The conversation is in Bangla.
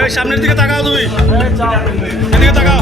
এই সামনের দিকে তাকাও তুমি। এদিকে তাকাও।